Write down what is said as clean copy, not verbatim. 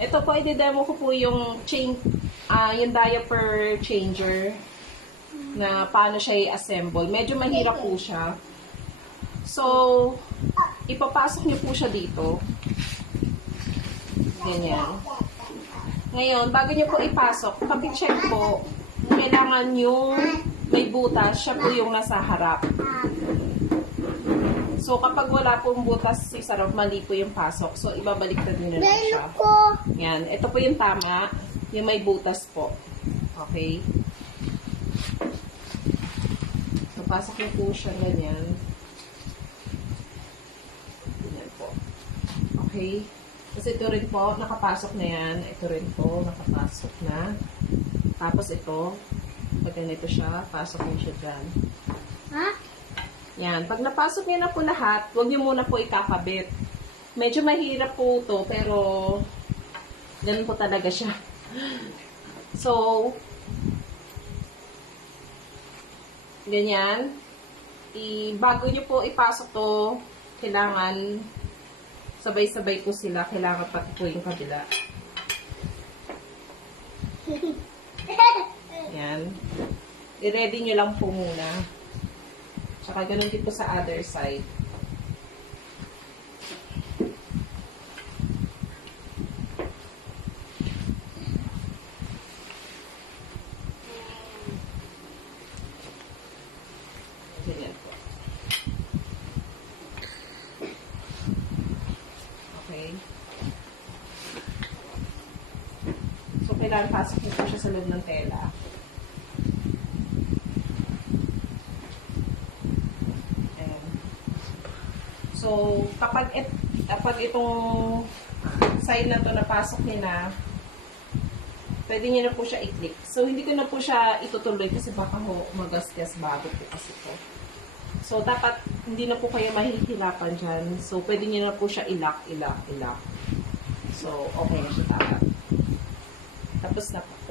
Ito po, i-demo ko po yung yung diaper changer na paano siya i-assemble. Medyo mahirap po siya. So, ipapasok niyo po siya dito. Ganyan. Ngayon, bago niyo po ipasok, pag-check po, kailangan yung may butas, siya po yung nasa harap. So, kapag wala pong butas si sarap, mali po yung pasok. So, ibabaliktad nyo na lang siya. Yan. Ito po yung tama. Yung may butas po. Okay? So, pasok nyo po siya ganyan. Ganyan po. Okay? Tapos ito rin po, nakapasok na yan. Ito rin po, nakapasok na. Tapos ito, pag ganito siya, pasok nyo siya dyan. Ha? Yan. Pag napasok niyo na po lahat, huwag niyo muna po ikakabit. Medyo mahirap po ito, pero ganun po talaga siya. So, ganyan. Bago niyo po ipasok to, kailangan sabay-sabay po sila. Kailangan pati po yung kabila. Yan. I-ready nyo lang po muna. Saka ganun din po sa other side. Ganyan po. Okay. So, kailangan pasok niyo po siya sa loob ng tela. So, kapag itong side na to napasok niya na, pwede niyo na po siya i-click. So, hindi ko na po siya itutuloy kasi baka magasgas bago po kasi to. So, dapat hindi na po kayo mahihirapan dyan. So, pwede niyo na po siya i-lock. So, okay na siya dapat. Tapos na po.